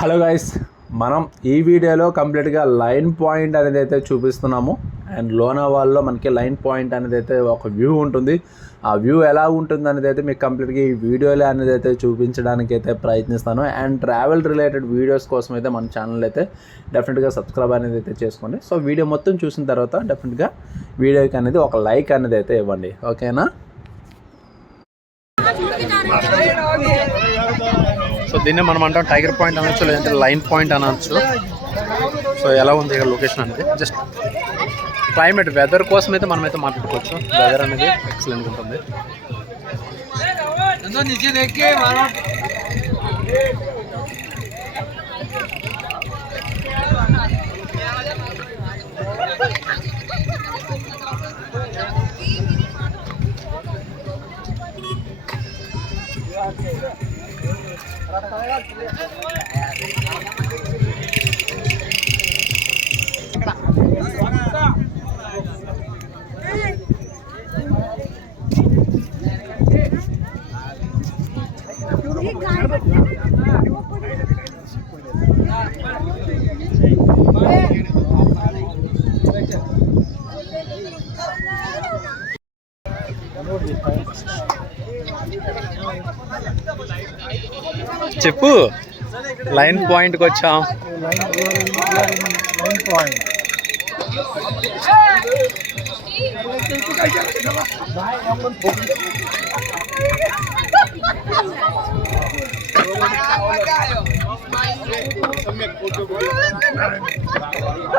Hello guys, మనం ఈ వీడియోలో కంప్లీట్గా లైన్ పాయింట్ అనేది అయితే చూపిస్తున్నాము. అండ్ లోనావాల్లో మనకి లైన్ పాయింట్ అనేది అయితే ఒక వ్యూ ఉంటుంది. ఆ వ్యూ ఎలా ఉంటుంది అనేది అయితే మీకు కంప్లీట్గా ఈ వీడియోలో అనేది అయితే చూపించడానికి అయితే ప్రయత్నిస్తాను. అండ్ ట్రావెల్ రిలేటెడ్ వీడియోస్ కోసం అయితే మన ఛానల్ అయితే డెఫినెట్గా సబ్స్క్రైబ్ అనేది అయితే చేసుకోండి. సో వీడియో మొత్తం చూసిన తర్వాత డెఫినెట్గా వీడియోకి అనేది ఒక లైక్ అనేది అయితే ఇవ్వండి, ఓకేనా? సో దీన్ని మనం అంటాం టైగర్ పాయింట్ అనొచ్చు, లేదంటే లైన్ పాయింట్ అనొచ్చు. సో ఎలా ఉంది ఇక్కడ లొకేషన్ అనేది, జస్ట్ క్లైమేట్ వెదర్ కోసం అయితే మనమైతే మాట్లాడుకోవచ్చు. వెదర్ అనేది ఎక్సలెంట్ ఉంటుంది. చెప్పు, లైన్ పాయింట్కి వచ్చాం. Line point